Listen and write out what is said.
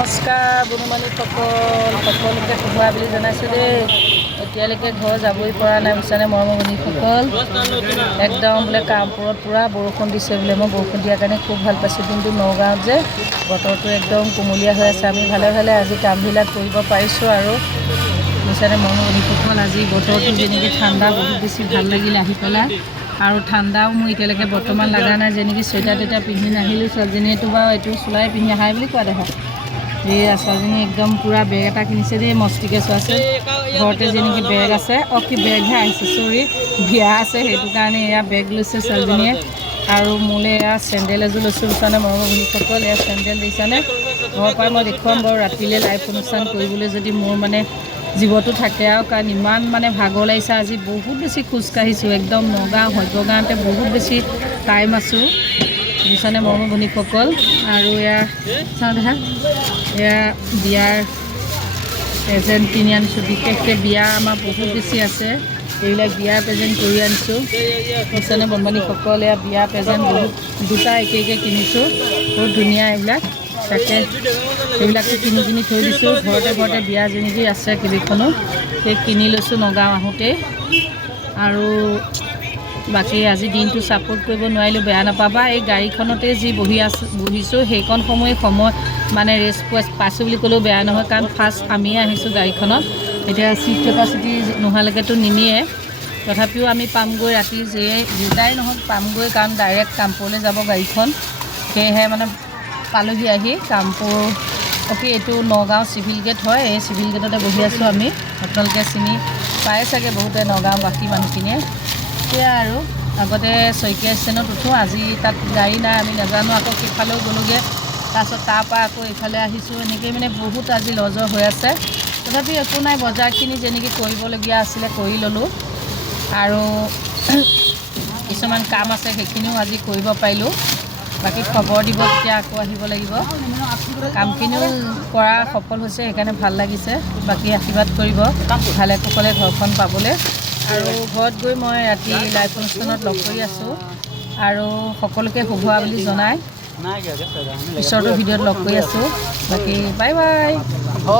নমস্কাৰ বনুমানীসকল সকলোকে শুভা বুলি জনাইছোঁ দেই। এতিয়ালৈকে ঘৰ যাবই পৰা নাই বুজিছানে মৰমীসকল। একদম বোলে কামপুৰত পূৰা বৰষুণ দিছে বোলে। মই বৰষুণ দিয়াৰ কাৰণে খুব ভাল পাইছোঁ, কিন্তু নগাঁৱত যে বতৰটো একদম কুমলীয়া হৈ আছে। আমি ভালে ভালে আজি কামবিলাক কৰিব পাৰিছোঁ আৰু বুজিছানে মৰমীসকল। আজি বতৰটো যেনেকৈ ঠাণ্ডা, বহুত বেছি ভাল লাগিল আহি পেলাই। আৰু ঠাণ্ডাও মোৰ এতিয়ালৈকে বৰ্তমান লগা নাই, যেনেকৈ চুৱেটাৰ টুৱেটাৰ পিন্ধি নাহিলোঁ। ছোৱালীজনীয়েতো বাৰু এইটো চোলাই পিন্ধি আহাই বুলি কোৱা দেখা। এই ছোৱালীজনী একদম পূৰা বেগ এটা কিনিছে দেই, মস্তিকে চোৱাছে। ঘৰতে যেনেকৈ বেগ আছে, কি বেগহে আহিছে, চৰি বিয়া আছে সেইটো কাৰণে এয়া বেগ লৈছে ছোৱালীজনীয়ে। আৰু মোলৈ এয়া চেণ্ডেল এযোৰ লৈছোঁ বুজিছানে মৰমীসকল। এয়া চেণ্ডেল দিছানে, ঘৰৰ পৰাই মই দেখুৱাম বাৰু ৰাতিলৈ লাইভ অনুষ্ঠান কৰিবলৈ যদি মোৰ মানে জীৱটো থাকে আৰু, কাৰণ ইমান মানে ভাগৰ লাগিছে আজি। বহুত বেছি খোজকাঢ়িছোঁ, একদম নগাঁও সত্যগাঁৱতে বহুত বেছি টাইম আছোঁ বুজিছানে মৰমীসকল। আৰু এয়া চাওঁ দেখা, এয়া বিয়াৰ প্ৰেজেণ্ট কিনি আনিছোঁ। বিশেষকৈ বিয়া আমাৰ বহুত বেছি আছে, এইবিলাক বিয়াৰ প্ৰেজেণ্ট কৰি আনিছোঁ বুজিছানে বনবানীসকল। এয়া বিয়াৰ প্ৰেজেণ্ট বহুত দুটা একে কিনিছোঁ, বহুত ধুনীয়া এইবিলাক। তাকে সেইবিলাকো কিনি থৈ দিছোঁ। ঘৰতে বিয়া যেনেকৈ আছে কেইবাখনো, সেই কিনি লৈছোঁ নগাঁও আহোঁতেই। আৰু বাকী আজি দিনটো ছাপোৰ্ট কৰিব নোৱাৰিলোঁ, বেয়া নাপাবা। এই গাড়ীখনতে যি বহিছোঁ সেইকণ সময় মানে ৰেষ্ট পাইছোঁ বুলি ক'লেও বেয়া নহয়, কাৰণ ফাৰ্ষ্ট আমিয়ে আহিছোঁ গাড়ীখনত। এতিয়া চিট কেপাচিটি নোহোৱালৈকেতো নিনিয়ে, তথাপিও আমি পামগৈ ৰাতি যেইটাই নহওক পামগৈ, কাৰণ ডাইৰেক্ট কামপুৰলৈ যাব গাড়ীখন। সেয়েহে মানে পালোহি আহি কামপুৰ। এইটো নগাঁও চিভিল গেট হয়, এই চিভিল গেটতে বহি আছোঁ আমি। আপোনালোকে চিনি পায় চাগে বহুতে নগাঁওবাসী মানুহখিনিয়ে। সেয়া আৰু আগতে শইকীয়া ষ্টেণ্ডত উঠোঁ, আজি তাত গাড়ী নাই, আমি নাজানো। আকৌ সেইফালেও গ'লোগৈ, তাৰপিছত তাৰপৰা আকৌ এইফালে আহিছোঁ। এনেকৈ মানে বহুত আজি লজৰ হৈ আছে, তথাপি একো নাই। বজাৰখিনি যেনেকৈ কৰিবলগীয়া আছিলে কৰি ল'লোঁ, আৰু কিছুমান কাম আছে সেইখিনিও আজি কৰিব পাৰিলোঁ। বাকী খবৰ দিব, তেতিয়া আকৌ আহিব লাগিব। কামখিনিও কৰা সফল হৈছে, সেইকাৰণে ভাল লাগিছে। বাকী আশীৰ্বাদ কৰিব ভালে কুশলে ঘৰখন পাবলৈ। আৰু ঘৰত গৈ মই ৰাতি লাইভ অনুষ্ঠানত লগ কৰি আছোঁ, আৰু সকলোকে শুভোৱা বুলি জনাই পিছৰটো ভিডিঅ'ত লগ কৰি আছোঁ। বাকী বাই বাই।